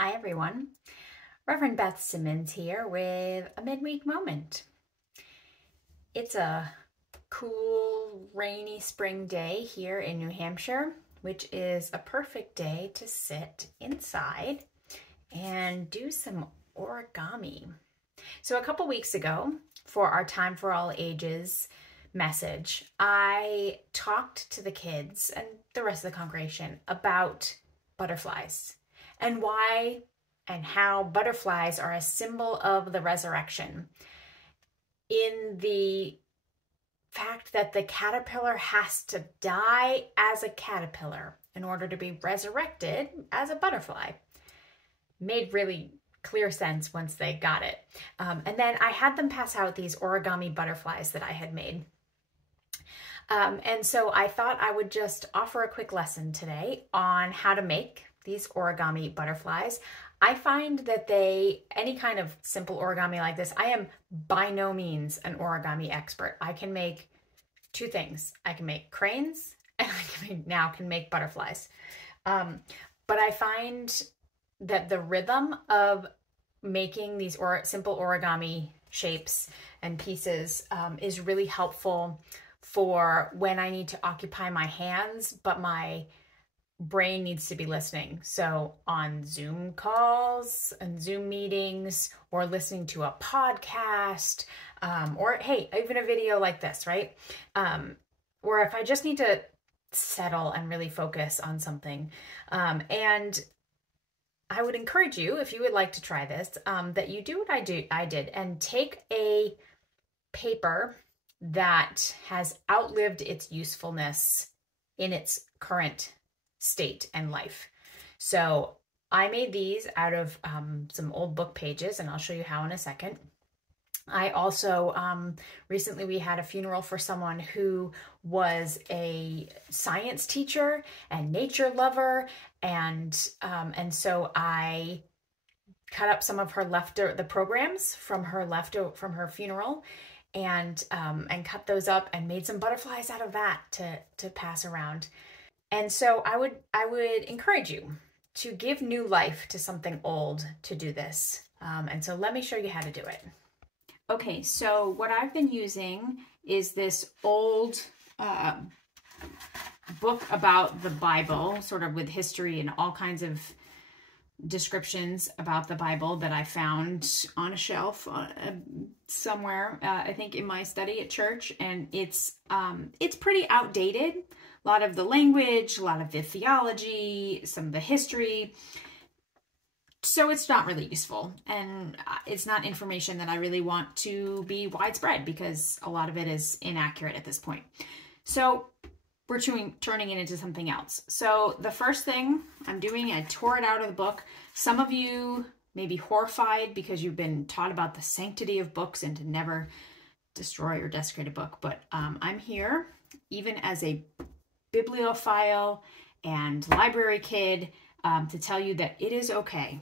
Hi everyone, Reverend Beth Simmons here with a midweek moment. It's a cool, rainy spring day here in New Hampshire, which is a perfect day to sit inside and do some origami. So a couple weeks ago, for our Time for All Ages message, I talked to the kids and the rest of the congregation about butterflies and why and how butterflies are a symbol of the resurrection, in the fact that the caterpillar has to die as a caterpillar in order to be resurrected as a butterfly. Made really clear sense once they got it. And then I had them pass out these origami butterflies that I had made. And so I thought I would just offer a quick lesson today on how to make these origami butterflies. I find that any kind of simple origami like this, I am by no means an origami expert. I can make two things. I can make cranes and I can make butterflies. But I find that the rhythm of making these simple origami shapes and pieces is really helpful for when I need to occupy my hands, but my brain needs to be listening. So on Zoom calls and Zoom meetings, or listening to a podcast, or hey, even a video like this, right? Or if I just need to settle and really focus on something. And I would encourage you, if you would like to try this, that you do what I did and take a paper that has outlived its usefulness in its current state and life. So I made these out of some old book pages, and I'll show you how in a second. I also, recently we had a funeral for someone who was a science teacher and nature lover. And so I cut up some of her the programs from her funeral, and cut those up and made some butterflies out of that to pass around. And so I would encourage you to give new life to something old to do this. And so let me show you how to do it. Okay, so what I've been using is this old book about the Bible, sort of with history and all kinds of descriptions about the Bible that I found on a shelf somewhere, I think in my study at church. And it's pretty outdated. A lot of the language, a lot of the theology, some of the history. So it's not really useful, and it's not information that I really want to be widespread because a lot of it is inaccurate at this point. So we're turning it into something else. So the first thing I'm doing, I tore it out of the book. Some of you may be horrified because you've been taught about the sanctity of books and to never destroy or desecrate a book. But I'm here, even as a bibliophile and library kid, to tell you that it is okay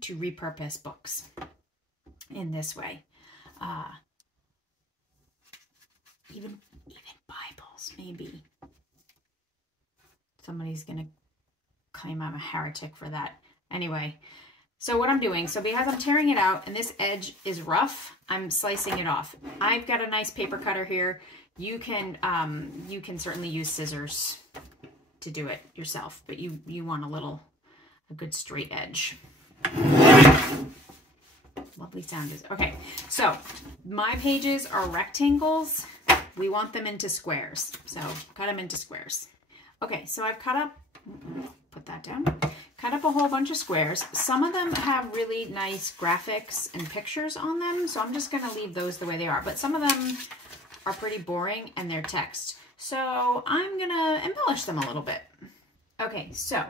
to repurpose books in this way. Even Bibles, maybe. Somebody's gonna claim I'm a heretic for that. Anyway, so what I'm doing, so because I'm tearing it out and this edge is rough, I'm slicing it off. I've got a nice paper cutter here. You can certainly use scissors to do it yourself, but you want a good straight edge. Lovely sound is okay. So my pages are rectangles. We want them into squares, so cut them into squares. Okay, so I've put that down, cut up a whole bunch of squares. Some of them have really nice graphics and pictures on them, so I'm just gonna leave those the way they are, but some of them are pretty boring and they're text. So I'm gonna embellish them a little bit. Okay, so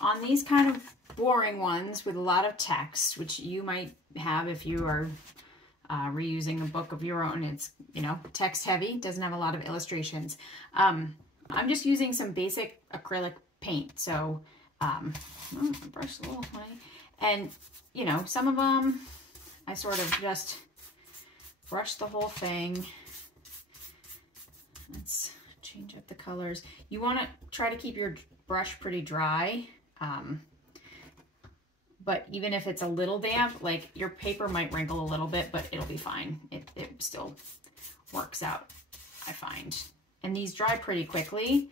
on these kind of boring ones with a lot of text, which you might have if you are reusing a book of your own, it's, text heavy, doesn't have a lot of illustrations. I'm just using some basic acrylic paint. So, brush a little funny. And, some of them, I sort of just brush the whole thing. Let's change up the colors. You want to try to keep your brush pretty dry. but even if it's a little damp, like your paper might wrinkle a little bit, but it'll be fine. It still works out, I find. And these dry pretty quickly.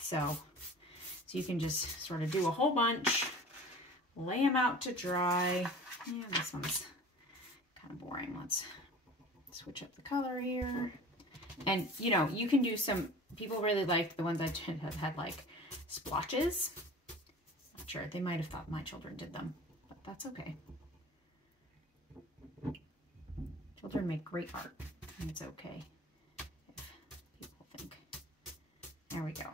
So you can just sort of do a whole bunch, lay them out to dry. Yeah, this one's kind of boring. Let's switch up the color here. And you know, you can do some, people really liked the ones I had like splotches. Not sure, they might have thought my children did them, but that's okay. Children make great art, and it's okay if people think. There we go.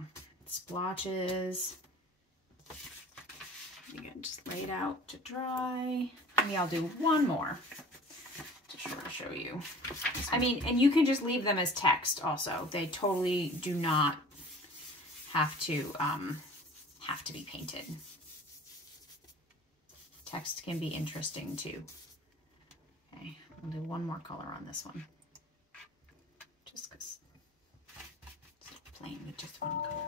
Splotches. Again, just lay it out to dry. Maybe I'll do one more to sort of show you. I mean, and you can just leave them as text also. They totally do not have to be painted. Text can be interesting too. Okay, I'll do one more color on this one. Just because it's plain with just one color.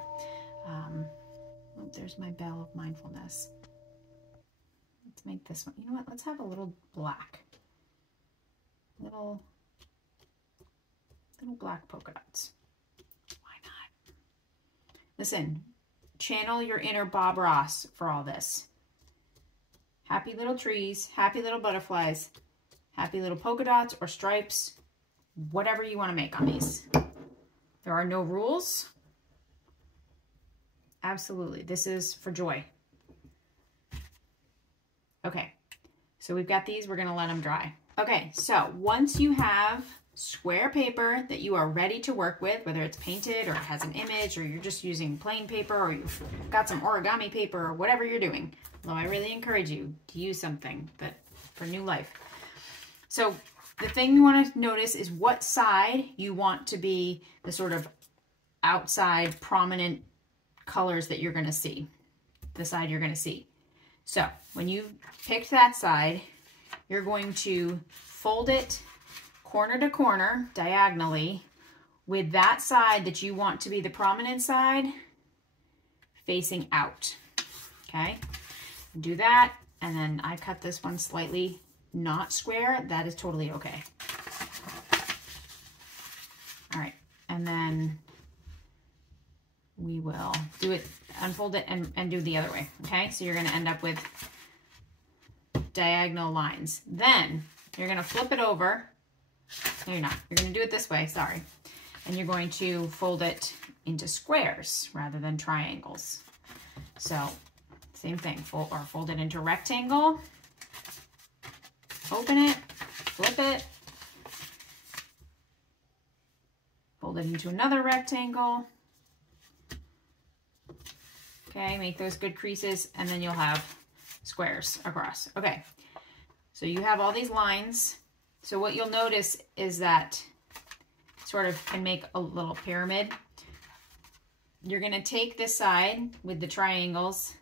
Oh, there's my bell of mindfulness. Let's make this one. You know what? Let's have a little black. Little black polka dots. Why not? Listen, channel your inner Bob Ross for all this. Happy little trees, happy little butterflies, happy little polka dots or stripes, whatever you want to make on these. There are no rules. Absolutely. This is for joy. Okay, so we've got these. We're going to let them dry. Okay, so once you have square paper that you are ready to work with, whether it's painted or it has an image or you're just using plain paper or you've got some origami paper or whatever you're doing, although I really encourage you to use something that for new life. So the thing you want to notice is what side you want to be the sort of outside prominent colors that you're going to see, the side you're going to see. So when you've picked that side, you're going to fold it corner to corner diagonally with that side that you want to be the prominent side facing out. Okay, do that, and then I cut this one slightly not square. That is totally okay. All right, and then we will do it, unfold it and do the other way. Okay, so you're going to end up with diagonal lines. Then you're going to flip it over. No, you're not. You're going to do it this way, sorry. And you're going to fold it into squares rather than triangles. So same thing, fold it into rectangle, open it, flip it, fold it into another rectangle. Okay, make those good creases, and then you'll have squares across. Okay, so you have all these lines. So what you'll notice is that sort of can make a little pyramid. You're going to take this side with the triangles,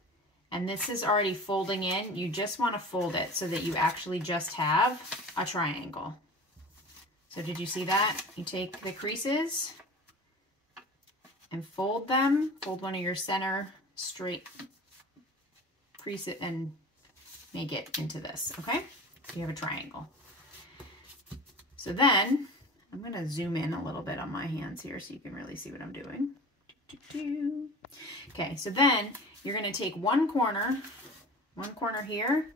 and this is already folding in. You just want to fold it so that you actually just have a triangle. So did you see that? You take the creases and fold them. Fold one of your center straight crease it and make it into this, okay? You have a triangle. So then I'm going to zoom in a little bit on my hands here so you can really see what I'm doing. Okay, so then you're going to take one corner here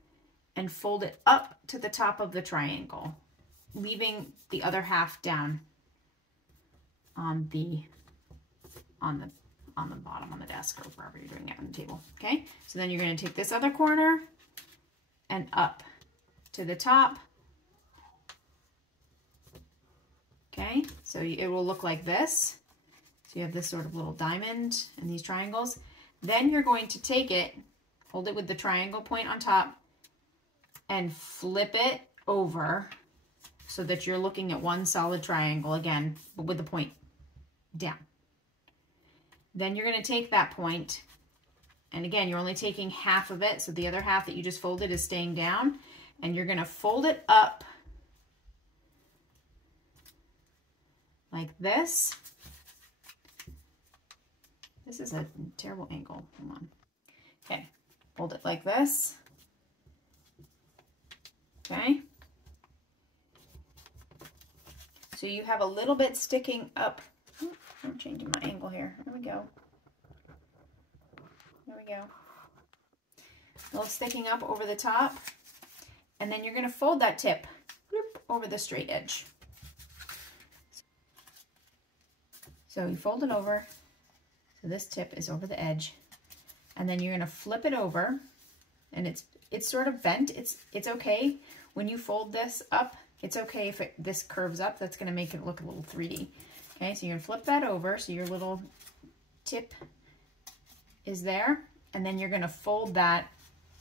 and fold it up to the top of the triangle, leaving the other half down on the bottom on the desk or wherever you're doing it on the table. Okay, so then you're going to take this other corner and up to the top. Okay, so it will look like this. So you have this sort of little diamond and these triangles. Then you're going to take it, hold it with the triangle point on top, and flip it over so that you're looking at one solid triangle again, but with the point down. Then you're going to take that point, and again, you're only taking half of it, so the other half that you just folded is staying down, and you're going to fold it up like this. This is a terrible angle. Hold on. Okay, hold it like this. Okay. So you have a little bit sticking up. Oh, I'm changing my angle here. There we go. There we go. A little sticking up over the top. And then you're going to fold that tip over the straight edge. So you fold it over. So this tip is over the edge. And then you're going to flip it over. And it's sort of bent. It's okay when you fold this up. It's okay if this curves up. That's going to make it look a little 3D. Okay, so you're going to flip that over so your little tip is there. And then you're going to fold that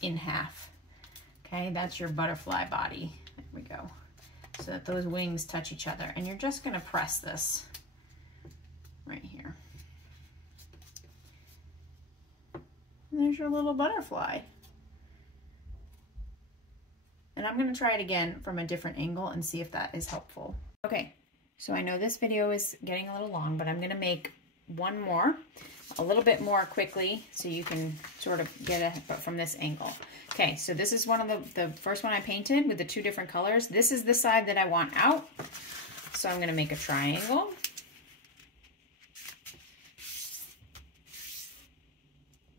in half. Okay, that's your butterfly body. There we go. So that those wings touch each other. And you're just going to press this right here. And there's your little butterfly. And I'm going to try it again from a different angle and see if that is helpful. Okay, so I know this video is getting a little long, but I'm going to make one more, a little bit more quickly so you can sort of get it, but from this angle. Okay, so this is one of the first one I painted with the 2 different colors. This is the side that I want out. So I'm going to make a triangle.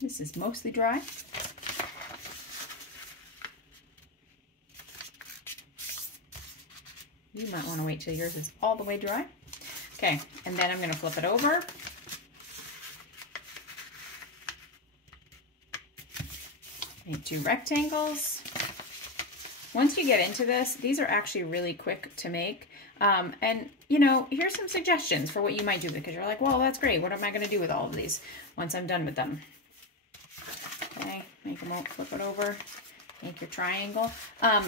This is mostly dry. You might want to wait till yours is all the way dry. Okay, and then I'm going to flip it over. Make 2 rectangles. Once you get into this, these are actually really quick to make. And, you know, here's some suggestions for what you might do, because you're like, well, that's great. What am I going to do with all of these once I'm done with them? Okay, make them, flip it over, make your triangle.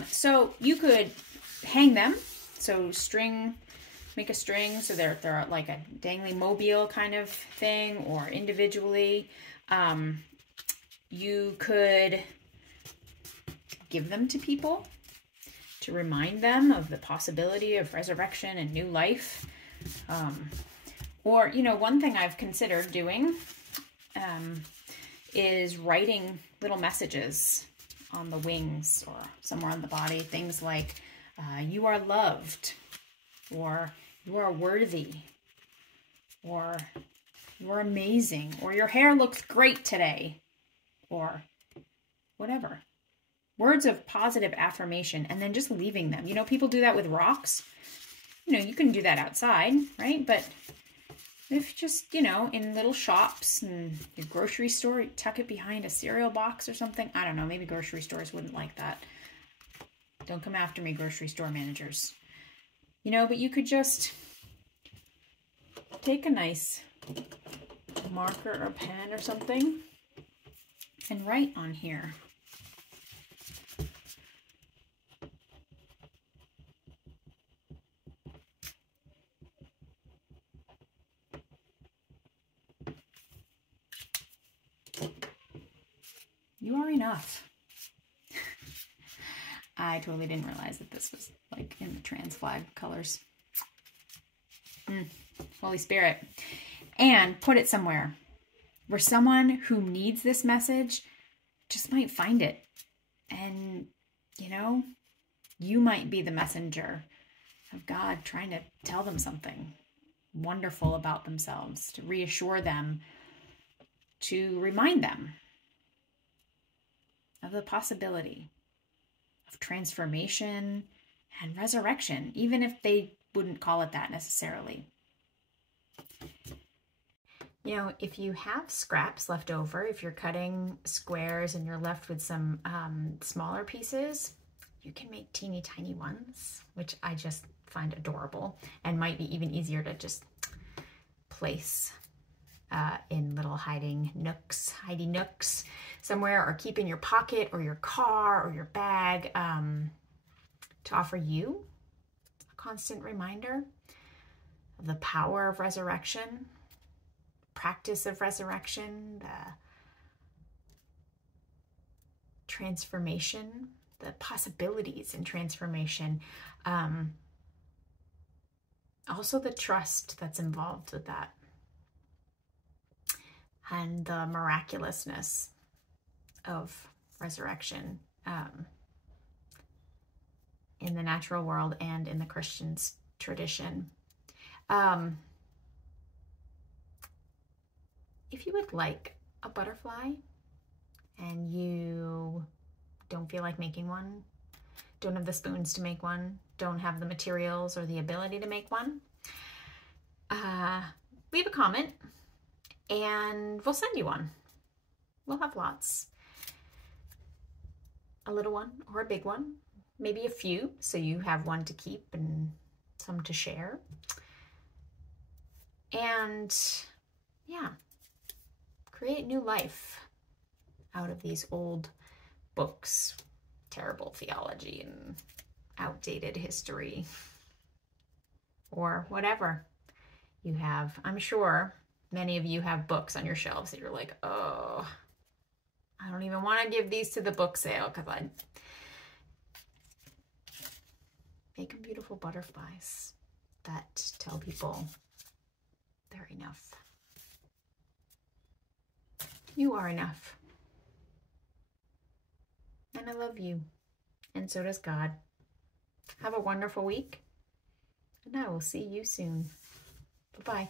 So you could hang them. So make a string so they're like a dangly mobile kind of thing, or individually. You could give them to people to remind them of the possibility of resurrection and new life. Or, you know, one thing I've considered doing is writing little messages on the wings or somewhere on the body. Things like, you are loved, or you are worthy, or you are amazing, or your hair looks great today, or whatever. Words of positive affirmation, and then just leaving them. You know, people do that with rocks. You know, you can do that outside, right? But if just, you know, in little shops and your grocery store, you tuck it behind a cereal box or something. I don't know, maybe grocery stores wouldn't like that. Don't come after me, grocery store managers. You know, but you could just take a nice marker or pen or something and write on here. You are enough. I totally didn't realize that this was like in the trans flag colors. Holy Spirit. And put it somewhere where someone who needs this message just might find it. And, you know, you might be the messenger of God trying to tell them something wonderful about themselves, to reassure them, to remind them of the possibility of transformation and resurrection, even if they wouldn't call it that necessarily. You know, if you have scraps left over, if you're cutting squares and you're left with some smaller pieces, you can make teeny tiny ones, which I just find adorable and might be even easier to just place in little hidey nooks somewhere, or keep in your pocket or your car or your bag, to offer you a constant reminder of the power of resurrection, practice of resurrection, the transformation, the possibilities in transformation, also the trust that's involved with that, and the miraculousness of resurrection in the natural world and in the Christian tradition. If you would like a butterfly and you don't feel like making one, don't have the spoons to make one, don't have the materials or the ability to make one, leave a comment and we'll send you one. We'll have lots. A little one or a big one, maybe a few, so you have one to keep and some to share. And yeah, create new life out of these old books, terrible theology and outdated history, or whatever you have. I'm sure many of you have books on your shelves that you're like, oh, I don't even want to give these to the book sale because I'd make them beautiful butterflies that tell people they're enough. You are enough. And I love you. And so does God. Have a wonderful week. And I will see you soon. Bye-bye.